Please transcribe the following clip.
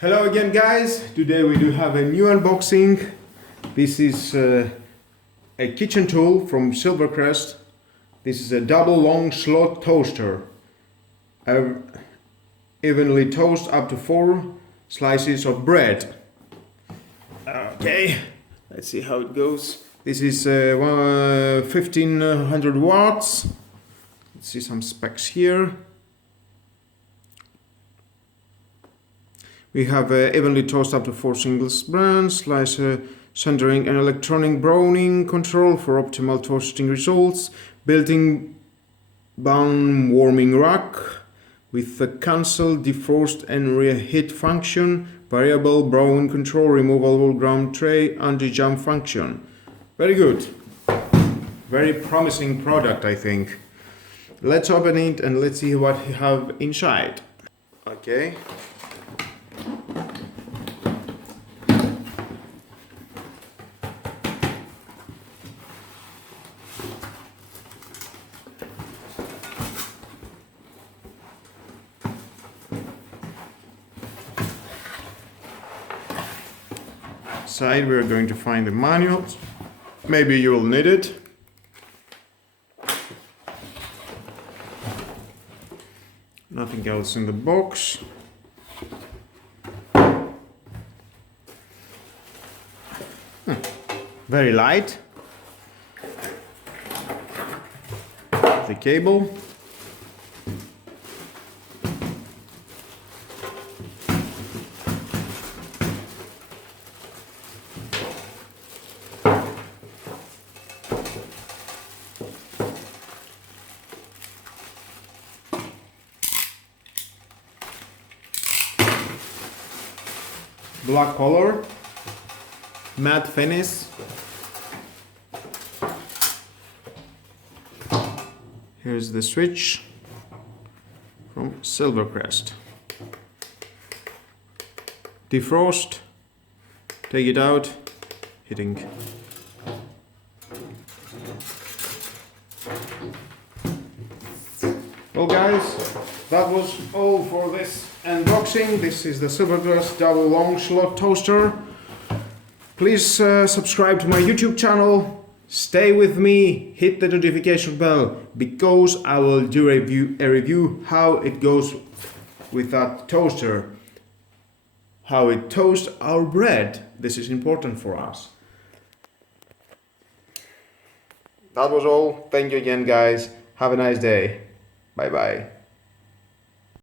Hello again guys, today we do have a new unboxing. This is a kitchen tool from Silvercrest. This is a double long slot toaster. Evenly toast up to 4 slices of bread. Okay, let's see how it goes. This is 1500 watts. Let's see some specs here. We have evenly toast up to 4 singles brands, slicer, centering and electronic browning control for optimal toasting results, built-in bun warming rack with the cancel, defrost and reheat function, variable brown control, removable ground tray, anti-jump function. Very good. Very promising product, I think. Let's open it and let's see what we have inside. Okay. Side we are going to find the manuals. Maybe you will need it. Nothing else in the box. Very light. The cable. Black color, matte finish. Here's the switch from Silvercrest. Defrost, take it out, hitting. Well guys, that was all for this unboxing. This is the Silvercrest double long slot toaster. Please subscribe to my YouTube channel. Stay with me, hit the notification bell, because I will do a review how it goes with that toaster. How it toasts our bread. This is important for us. That was all. Thank you again guys. Have a nice day. Bye bye.